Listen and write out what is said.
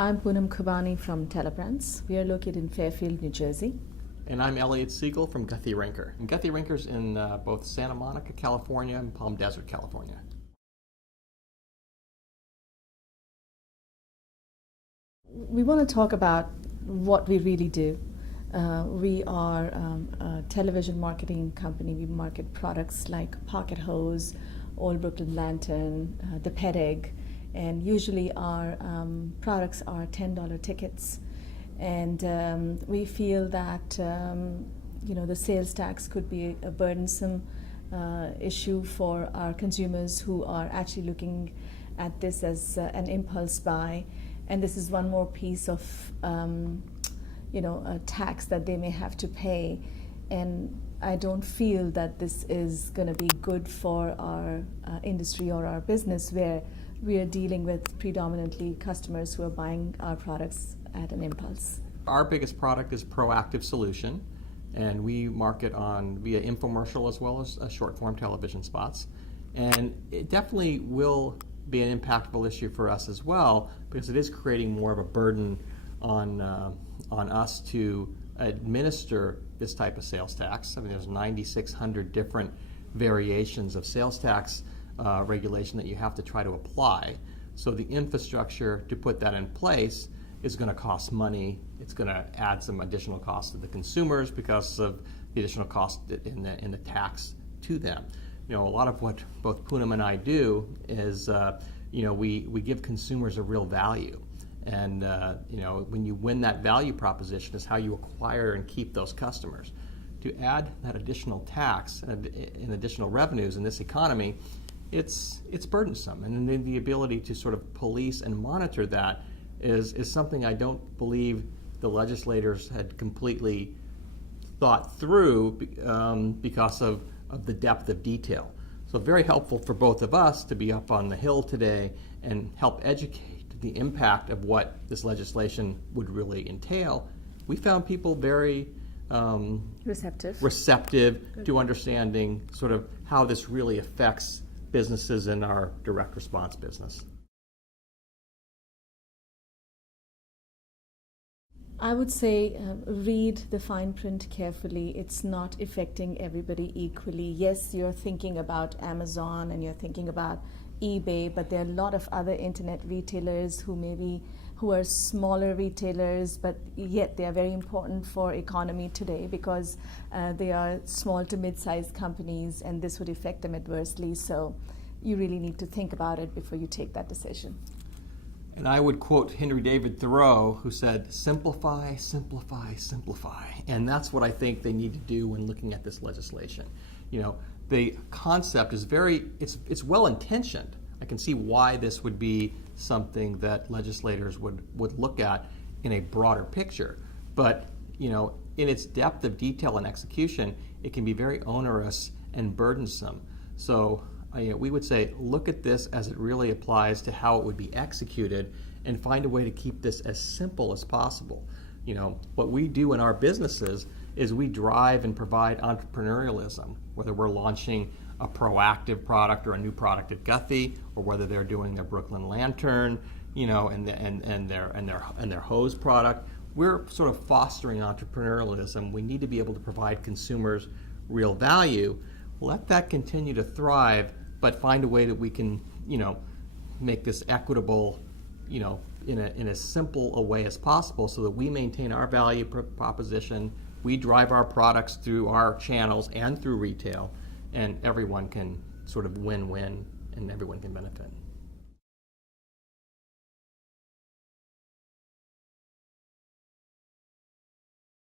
I'm Poonam Khubani from TELEBrands. We are located in Fairfield, New Jersey. And I'm Elliot Segal from Guthy Renker. And Guthy Renker's in both Santa Monica, California and Palm Desert, California. We want to talk about what we really do. We are a television marketing company. We market products like Pocket Hose, Old Brooklyn Lantern, the Pet Egg, and usually our products are $10 tickets. And we feel that the sales tax could be a burdensome issue for our consumers who are actually looking at this as an impulse buy. And this is one more piece of a tax that they may have to pay. And I don't feel that this is going to be good for our industry or our business, where we are dealing with predominantly customers who are buying our products at an impulse. Our biggest product is Proactive Solution, and we market via infomercial as well as short-form television spots. And it definitely will be an impactful issue for us as well, because it is creating more of a burden on us to administer this type of sales tax. I mean, there's 9,600 different variations of sales tax regulation that you have to try to apply. So the infrastructure to put that in place is going to cost money. It's going to add some additional cost to the consumers because of the additional cost in the tax to them. A lot of what both Poonam and I do is, we give consumers a real value. And, when you win that value proposition is how you acquire and keep those customers. To add that additional tax and additional revenues in this economy, it's burdensome. And then the ability to sort of police and monitor that is something I don't believe the legislators had completely thought through because of the depth of detail. So very helpful for both of us to be up on the Hill today and help educate the impact of what this legislation would really entail. We found people very receptive to understanding sort of how this really affects businesses in our direct response business. I would say read the fine print carefully. It's not affecting everybody equally. Yes, you're thinking about Amazon and you're thinking about eBay, but there are a lot of other internet retailers who are smaller retailers, but yet they are very important for economy today because they are small to mid-sized companies, and this would affect them adversely. So you really need to think about it before you take that decision. And I would quote Henry David Thoreau, who said, simplify, simplify, simplify. And that's what I think they need to do when looking at this legislation. The concept is it's well-intentioned. I can see why this would be something that legislators would look at in a broader picture. But, in its depth of detail and execution, it can be very onerous and burdensome. So we would say, look at this as it really applies to how it would be executed and find a way to keep this as simple as possible. What we do in our businesses is we drive and provide entrepreneurialism, whether we're launching a proactive product or a new product at Guthy, or whether they're doing their Brooklyn Lantern, and their hose product. We're sort of fostering entrepreneurialism. We need to be able to provide consumers real value. Let that continue to thrive, but find a way that we can, make this equitable, in as simple a way as possible, so that we maintain our value proposition. We drive our products through our channels and through retail, and everyone can sort of win-win, and everyone can benefit.